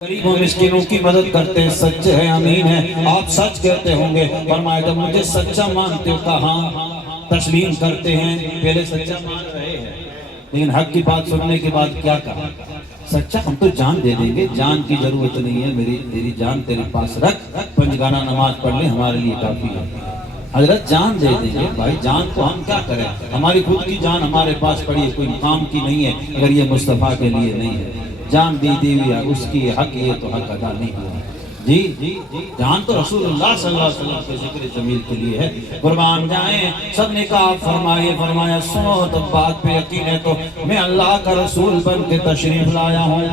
غریب و مسکینوں کی مدد کرتے ہیں، سچے ہیں، امین ہیں، آپ سچ کہتے ہوں گے۔ فرمایا جب مجھے سچا مانتے ہو کہاں تسلیم کرتے ہیں؟ پہلے سچا مان رہے ہیں لیکن حق کی بات سننے کے بعد کیا کہا؟ سچا ہم تو جان دے دیں گے، جان کی ضرورت نہیں ہے، تیری جان تیرے پاس رکھ، پنجگانہ نماز پڑھ لیں ہمارے لیے کافی ہے۔ حضرت جان دے دیں گے، بھائی جان تو ہم کیا کریں، ہماری خود کی جان ہمارے پاس پڑی ہے، کوئی کام کی نہیں ہے اگر یہ مصطفیٰ کے لیے نہیں ہے۔ جان دی ہوئی ہے اس کی حق، یہ تو حق ادا نہیں ہوا۔ جی جان تو رسول اللہ صلی اللہ علیہ وسلم کے ذکر جمیل کے لیے ہے، قربان جائیں۔ سب نے کہا فرمایا سنو تو بات پہ یقین ہے تو میں اللہ کا رسول بن کے تشریف لایا ہوں۔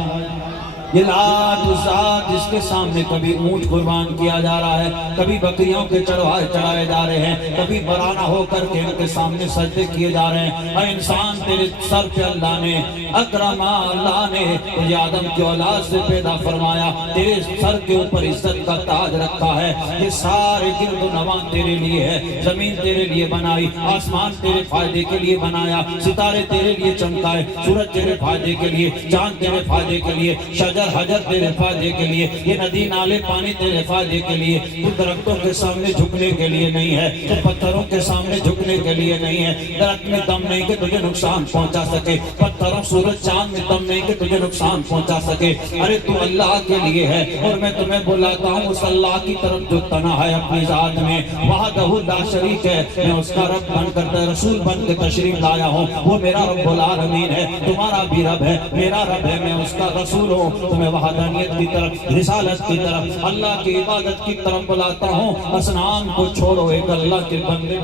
یہ لات ذات جس کے سامنے کبھی اونٹ قربان کیا جا رہا ہے، کبھی بکریوں کے چڑھائے جا رہے ہیں، کبھی برانہ ہو کر کے ان کے سامنے سجدے کیے جا رہے ہیں۔ اے انسان تیرے سر پہ اللہ نے اللہ نے تجھے آدم کی اولاد سے پیدا فرمایا، تیرے سر کے اوپر عزت کا تاج رکھا ہے، یہ سارے گرد و نواں تیرے لیے ہے، زمین تیرے لیے بنائی، آسمان تیرے فائدے کے لیے بنایا، ستارے تیرے لیے چمکائے، سورج تیرے فائدے کے لیے، چاند تیرے فائدے کے لیے، شجر حجر تیرے فائدے کے لیے، یہ ندی نالے پانی تیرے فائدے کے لیے۔ تو درختوں کے سامنے جھکنے کے لیے نہیں ہے، تو پتھروں کے سامنے جھکنے کے لیے نہیں ہے۔ درخت میں دم نہیں کہ تجھے نقصان پہنچا سکے، پتھروں سورج چاند میں دم نہیں کہ تجھے نقصان پہنچا سکے۔ ارے تو اللہ کے لیے ہے اور میں تمہیں بلاتا ہوں اس اللہ کی طرف جو تنہا ہے اپنی ذات میں، وحدہ لا شریک ہے، میں اس کا رب بن کر رسول بن کے تشریف لایا ہوں۔ وہ میرا رب العالمین ہے، تمہارا بھی رب ہے، میرا رب ہے، میں اس کا رسول ہوں۔ تمہیں وحدانیت کی طرف، رسالت کی طرف، اللہ کی عبادت کی طرف بلاتا ہوں۔ اصنام کو چھوڑو، ایک اللہ کے بندے۔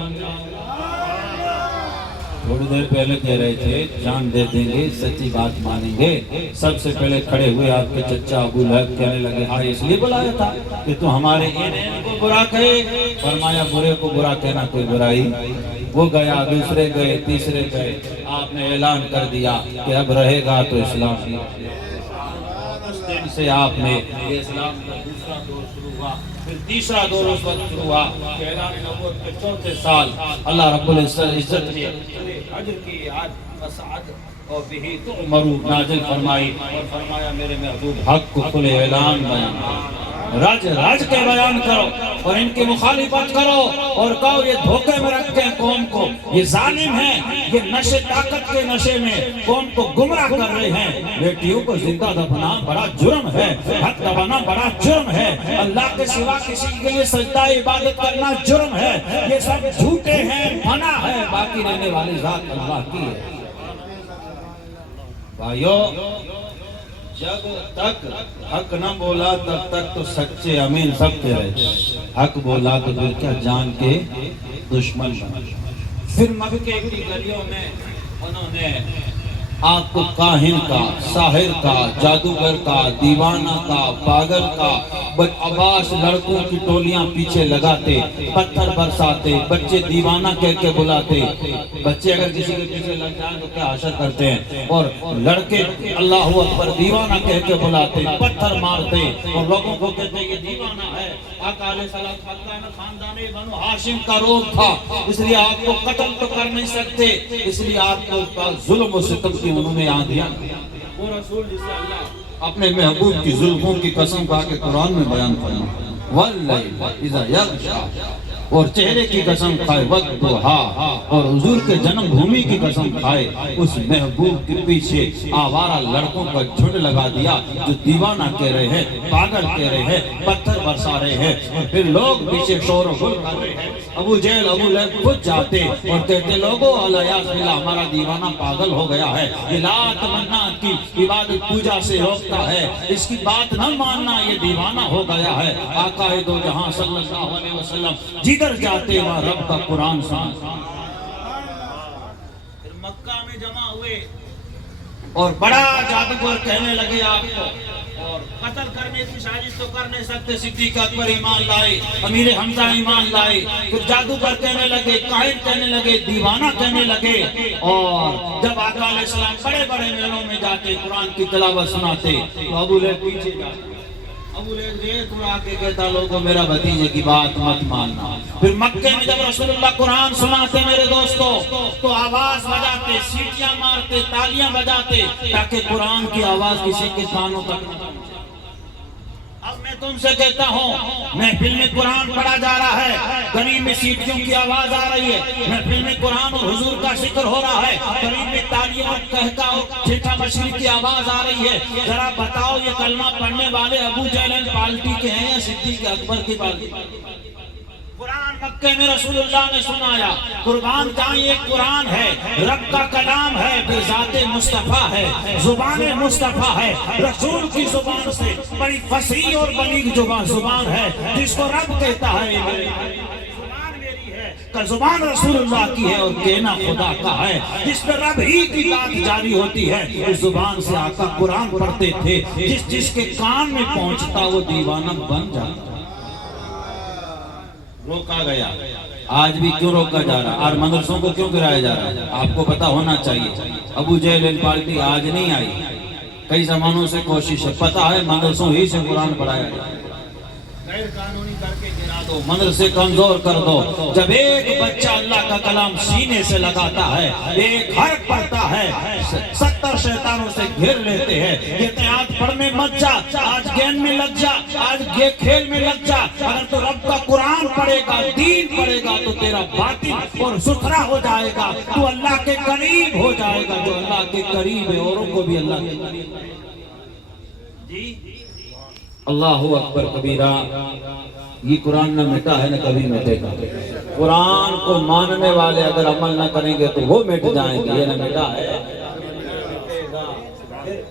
تھوڑی دیر پہلے کہہ رہے تھے جان دے دیں گے، سچی بات مانیں گے۔ سب سے پہلے کھڑے ہوئے آپ کے چچا ابو لہب کہنے لگے ہاں اس لیے بلایا تھا کہ تو ہمارے ان کو برا کہے۔ فرمایا برے کو برا کہنا کوئی برائی؟ وہ گیا، دوسرے گئے، تیسرے گئے، آپ نے اعلان کر دیا کہ اب رہے گا تو اسلام سے۔ آپ نے یہ اسلام کا دوسرا دور شروع ہوا، پھر تیسرا دور اس وقت شروع ہوا کہ اعلان نبوت کے 4 سال اللہ رب العزت نے اجر کی وسعت اور بہی تؤمروا نازل فرمائی اور فرمایا میرے محبوب حق کو کھلے اعلان بیان رج کے بیان کرو اور ان کی مخالفت کرو اور کہو یہ دھوکے میں رکھتے ہیں قوم کو، یہ ظالم ہیں، یہ نشے طاقت کے نشے میں قوم کو گمراہ کر رہے ہیں۔ بیٹیوں کو زندہ دفنا بڑا جرم ہے، حق دبانا بڑا جرم ہے، اللہ کے سوا کسی کے لیے سجدہ عبادت کرنا جرم ہے، یہ سب جھوٹے ہیں، منع ہے، باقی رہنے والی ذات اللہ کی ہے۔ بھائیو جب تک حق نہ بولا تب تک تو سچے امین سب کہہ رہے تھے، حق بولا تو پھر کیا جان کے دشمن بنے۔ پھر مکے کی گلیوں میں انہوں نے آپ کو کاہن کا، ساحر کا، جادوگر کا، دیوانہ کا، پاگل کا، عباس لڑکوں کی ٹولیاں پیچھے لگاتے، پتھر برساتے، بچے دیوانہ کہہ کے بلاتے۔ بچے اگر کسی کے پیچھے لگ جائیں تو کیا حشر کرتے ہیں، اور لڑکے اللہ اکبر دیوانہ کہہ کے بلاتے، پتھر مارتے اور لوگوں کو کہتے یہ دیوانہ ہے۔ آقا علیہ السلام خاندان بنو ہاشم کا روگ تھا، اس لیے آپ کو قتل تو کر نہیں سکتے، اس لیے آپ کو ظلم و ستم کی انہوں نے یہاں دیا۔ وہ رسول جسے اللہ اپنے محبوب کی ظلموں کی قسم کھا کے قرآن میں بیان فرمایا واللیل اذا یغشی، اور چہرے کی قسم کھائے والضحیٰ، اور حضور کے جنم بھومی کی قسم کھائے، اس محبوب کے پیچھے آوارہ لڑکوں کا جھنڈ لگا دیا جو دیوانہ کہہ رہے ہیں، پاگل کہہ رہے ہیں، پتھر برسا رہے ہیں، اور پھر لوگ پیچھے شور و غل کر رہے ہیں۔ ابو جہل ابو لہب خود جاتے اور کہتے لوگو علیہ باللہ ہمارا دیوانہ پاگل ہو گیا ہے، یہ لات منات کی عبادت پوجا سے روکتا ہے، اس کی بات نہ ماننا، یہ دیوانہ ہو گیا ہے۔ آقا دو جہاں صلی اللہ علیہ وسلم جدھر جاتے وہاں رب کا قرآن سنا۔ پھر مکہ میں جمع ہوئے اور بڑا جادوگر کہنے لگے آپ کو، اور قتل کرنے کی سازش تو کر نہیں سکتے۔ صدیق اکبر ایمان لائے، امیر حمزہ ایمان لائے، پھر جادوگر کہنے لگے، کاہن کہنے لگے، دیوانہ کہنے لگے۔ اور جب آقا علیہ السلام بڑے بڑے میلوں میں جاتے قرآن کی تلاوت سناتے تو ابو لہب پیچھے جاتے، ابو لہب ریت اڑا کے کہتا لوگوں میرا بھتیجے کی بات مت ماننا۔ پھر مکے میں جب رسول اللہ قرآن سناتے میرے دوستو تو آواز بجاتے، سیٹیاں مارتے، تالیاں بجاتے تاکہ قرآن کی آواز کسی کے کانوں تک نہ پہنچے۔ میں تم سے کہتا ہوں محفل میں قرآن پڑھا جا رہا ہے، قریب میں سیٹیوں کی آواز آ رہی ہے، محفل میں قرآن اور حضور کا ذکر ہو رہا ہے، قریب میں تالیوں اور کہکا اور ٹھٹھا مچھلی کی آواز آ رہی ہے، ذرا بتاؤ یہ کلمہ پڑھنے والے ابو جہل پارٹی کے ہیں یا صدیق اکبر کی پارٹی؟ قرآن مکے میں رسول اللہ نے سنایا، قربان جائیں یہ قرآن ہے، رب کا کلام ہے، بذات مصطفیٰ ہے، زبان مصطفیٰ ہے، رسول کی زبان سے بڑی فصیح اور بلیغ زبان ہے، جس کو رب کہتا ہے زبان میری ہے کہ زبان رسول اللہ کی ہے اور کہنا خدا کا ہے، جس میں رب ہی کی بات جاری ہوتی ہے، اس زبان سے آقا قرآن پڑھتے تھے، جس کے کان میں پہنچتا وہ دیوانہ بن جاتا۔ روکا گیا، آج بھی کیوں روکا جا رہا، اور مدرسوں کو کیوں گرایا جا رہا ہے؟ آپ کو پتا ہونا چاہیے ابو جہل پارٹی آج نہیں آئی، کئی زمانوں سے کوشش ہے، پتا ہے مدرسوں ہی سے قرآن پڑھایا جائے، غیر قانونی کر کے گرا دو، مدرسے کمزور کر دو۔ جب ایک بچہ اللہ کا کلام سینے سے لگاتا ہے، ایک حرف پڑھتا ہے، 70 شیطانوں سے گھر لیتے ہیں، کہتے ہیں آج پڑھنے مت جا، آج گیم میں لگ جا، آج کھیل میں لگ جا، اگر تو رب کا قرآن پڑھے گا، دین پڑھے گا تو تیرا باطن اور ستھرا ہو جائے گا، تو اللہ کے قریب ہو جائے گا، جو اللہ کے قریب ہے اوروں کو بھی اللہ کے قریب ہے۔ جی اللہ اکبر کبیرہ، یہ قرآن نہ مٹا ہے نہ کبھی مٹے گا۔ قرآن کو ماننے والے اگر عمل نہ کریں گے تو وہ مٹ جائیں گے، یہ نہ مٹا ہے۔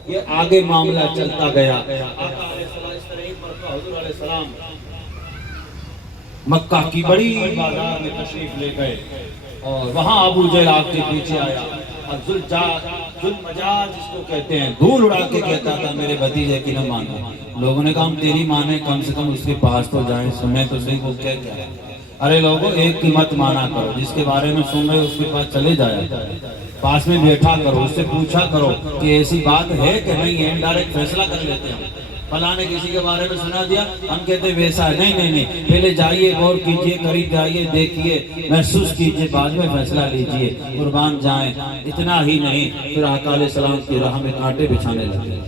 یہ آگے معاملہ چلتا گیا، حضور علیہ السلام مکہ کی بڑی بازار میں تشریف لے گئے اور وہاں ابو جہل آپ کے پیچھے آیا اور ذوالمجاز جس کو کہتے ہیں، دھول اڑا کے کہتا تھا میرے بھتیجے کی نہ مانو۔ لوگوں نے کہا ہم تیری مانے، کم سے کم اس کے پاس تو جائیں، سنیں تو صحیح وہ کیا کیا ہے۔ ارے لوگوں ایک کی مت مانا کرو، جس کے بارے میں سن رہے اس کے پاس چلے جایا، پاس میں بیٹھا کرو، اس سے پوچھا کرو کہ ایسی بات ہے کہ نہیں ہے، ڈائریکٹ فیصلہ کر لیتے ہیں۔ فلاں نے کسی کے بارے میں سنا دیا، ہم کہتے ویسا ہے، نہیں، پہلے جائیے، غور کیجئے، قریب جائیے، دیکھیے، محسوس کیجئے، بعد میں فیصلہ لیجئے۔ قربان جائیں، اتنا ہی نہیں، پھر آقا علیہ السلام کی راہ میں کانٹے بچھانے لگے،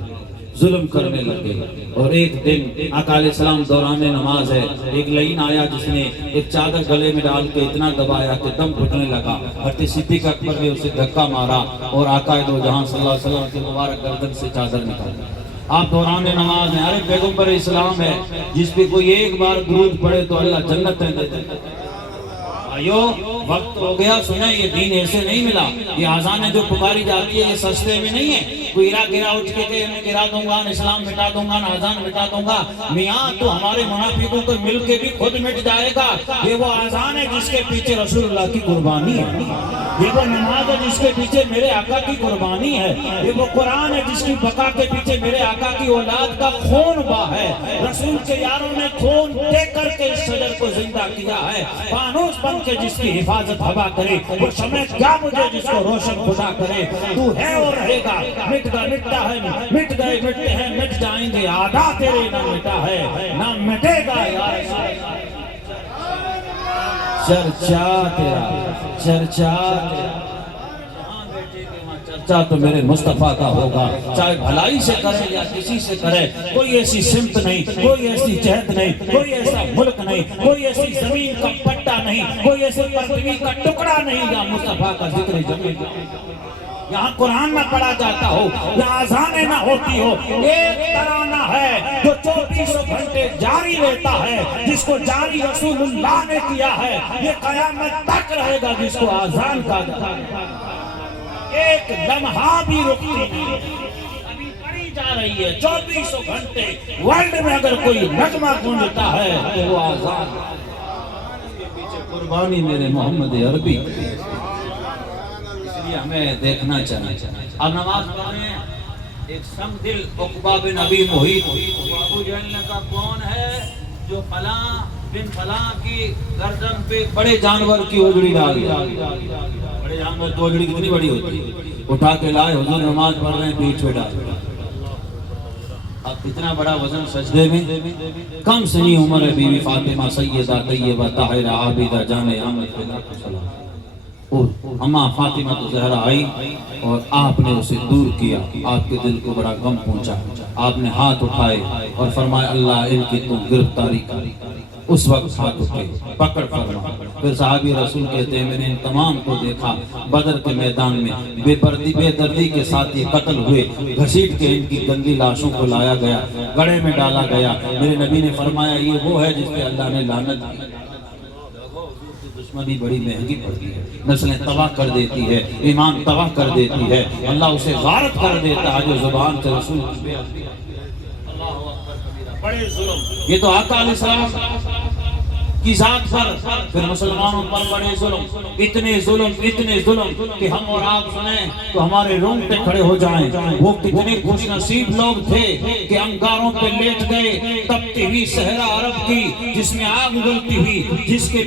ظلم کرنے لگے۔ اور ایک دن آقا علیہ السلام دوران نماز ہے، ایک لعین آیا جس نے ایک چادر گلے میں ڈال کے اتنا دبایا کہ دم گھٹنے لگا، حضرت صدیق اکبر نے اسے دھکا مارا اور آقا دو جہاں صلی اللہ علیہ وسلم کے مبارک گردن سے چادر نکالی۔ آپ دوران نماز ہیں، ارے پیغمبر اسلام ہے جس پہ کوئی ایک بار درود پڑھے تو اللہ جنت دے دیتا ہے۔ بھائیو وقت ہو گیا، سنیں یہ دین ایسے نہیں ملا، یہ آزانیں جو پکاری جاتی ہے یہ سستے میں نہیں ہے۔ کوئی گرا اٹھ کے کہ میں گرا دوں گا، اسلام مٹا دوں گا، آزان مٹا دوں گا، میاں تو ہمارے منافقوں کو مل کے بھی خود مٹ جائے گا۔ یہ وہ آزان ہے جس کے پیچھے رسول اللہ کی قربانی ہے، یہ وہ نماز ہے جس کے پیچھے میرے آقا کی قربانی ہے، یہ وہ قرآن ہے جس کی بقا کے پیچھے میرے آقا کی اولاد کا خون بہا ہے۔ رسول کے یاروں نے خون دے کر کے اس شجر کو زندہ کیا ہے۔ فانوس بن کے جس کی حفاظت ہوا کرے، وہ شمع کیا مجھے جس کو روشن خدا کرے۔ تو ہے اور رہے گا، مٹ گا مٹتا ہے، مٹ گئے مٹتے ہیں، مٹ جائیں گے، آدھا تیرے نہ مٹا ہے نہ مٹے گا یار۔ چرچا تیرا، چرچا تیرا، چرچا تو میرے مصطفیٰ کا ہوگا، چاہے بھلائی سے کرے یا کسی سے کرے۔ کوئی ایسی سمت نہیں، کوئی ایسی جہت نہیں، کوئی ایسا ملک نہیں، کوئی ایسی زمین کا پٹا نہیں، کوئی ایسی پرتھوی کا ٹکڑا نہیں جہاں مصطفیٰ کا ذکر جمی جائے، یہاں قرآن نہ پڑھا جاتا ہو، یہاں اذانیں نہ ہوتی ہو۔ ایک ترانہ ہے جو 24 گھنٹے جاری رہتا ہے، جس کو جاری رسول اللہ نے کیا ہے، یہ قیامت تک رہے گا، جس کو اذان کہا جاتا ہے۔ ایک لمحہ بھی رکتی نہیں، ابھی پڑھی جا رہی ہے 24 گھنٹے۔ ورلڈ میں اگر کوئی نغمہ گونجتا ہے تو وہ اذان، اس کے پیچھے قربانی میرے محمد عربی، ہمیں دیکھنا چاہیے۔ اب نماز پڑھ رہے ہیں، ایک سنگ دل عقبہ بن ابی محیط، ابو جہل نے کہا کون ہے جو فلاں بن فلاں کی گردن پہ بڑے جانور کی اوجڑی ڈالی؟ بڑے جانور کی اوجڑی کتنی بڑی ہوتی ہے؟ اٹھا کے لائے، حضور نماز پڑھ رہے ہیں، پیچھے ڈال۔ اب اتنا بڑا وزن سجدے میں، کم سنی عمر ہے بیوی فاطمہ سیدہ طیبہ طاہرہ عابدہ جان احمد پہ لاکھ سلام۔ اور اما فاطمہ زہرا آئی اور آپ نے اسے دور کیا، آپ کے دل کو بڑا غم پہنچا، آپ نے ہاتھ اٹھائے اور فرمایا اللہ ان کی تم گرفتاری کر۔ اس وقت ہاتھ اٹھے، پکڑ فرما۔ پھر صحابی رسول کہتے ہیں میں نے ان تمام کو دیکھا بدر کے میدان میں بے دردی کے ساتھ یہ قتل ہوئے، گھسیٹ کے ان کی گندی لاشوں کو لایا گیا، گڑھے میں ڈالا گیا۔ میرے نبی نے فرمایا یہ وہ ہے جس پہ اللہ نے لعنت کی۔ دشمنی بڑی مہنگی پڑتی ہے، نسلیں تباہ کر دیتی ہے، ایمان تباہ کر دیتی ہے، اللہ اسے غارت کر دیتا ہے جو زبان سے رسول کی بڑے ظلم۔ یہ تو آقا علیہ السلام کی ذات پر، پھر مسلمانوں پر بڑے ظلم، اتنے ظلم کہ ہم اور آپ سنیں تو ہمارے رونگٹے کھڑے ہو جائیں۔ وہ کتنے خوش نصیب لوگ تھے کہ انگاروں پہ لیٹ گئے، تپتی ہوئی صحرا عرب کی جس میں آگ اگلتی ہوئی، جس کے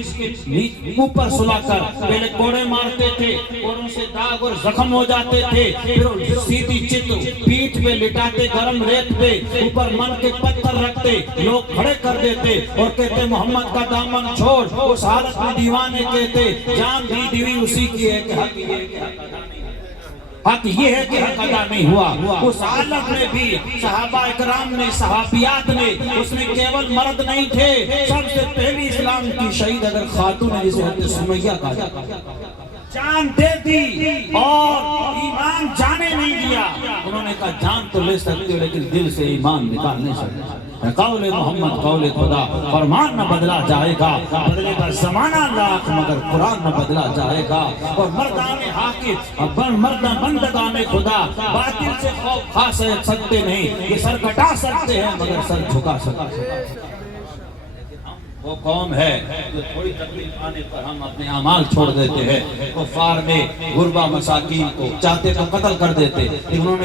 اوپر سلا کر پہلے کوڑے مارتے تھے، کوڑوں سے داغ اور زخم ہو جاتے تھے، پھر سیدھی چت پیٹھ پہ لٹاتے گرم ریت پہ، اوپر من کے پتھر رکھتے، لوگ کھڑے کر دیتے اور کہتے محمد کا دامن چھوڑ۔ اس حالت میں دیوانے کہتے جان دی ہوئی اسی کی ہے کہ حق یہ ہے کہ حق ادا نہیں ہوا۔ اس حالت میں بھی صحابہ اکرام نے، صحابیات نے، اس میں کیول مرد نہیں تھے، سب سے پہلی اسلام کی شہید اگر خاتون ہے جسے حضرت سمیہ کہا جاتا ہے، جان دے دی اور ایمان جانے نہیں دیا۔ انہوں نے کہا جان تو لے سکتے ہو لیکن دل سے ایمان نکال نہیں سکتے۔ قول محمد قول خدا، فرمان نہ بدلا جائے گا، بدلے گا زمانہ لاکھ مگر قرآن نہ بدلا جائے گا۔ اور مردان حاکم، مردان بندگان خدا باطل سے خوف کھا سکتے نہیں، یہ سر کٹا سکتے ہیں مگر سر جھکا سکتے ہیں۔ وہ قوم ہے جو تھوڑی تکلیف آنے پر ہم اپنے اعمال چھوڑ دیتے ہیں، کفار میں غربا مساکین کو چاہتے تو قتل کر دیتے، انہوں نے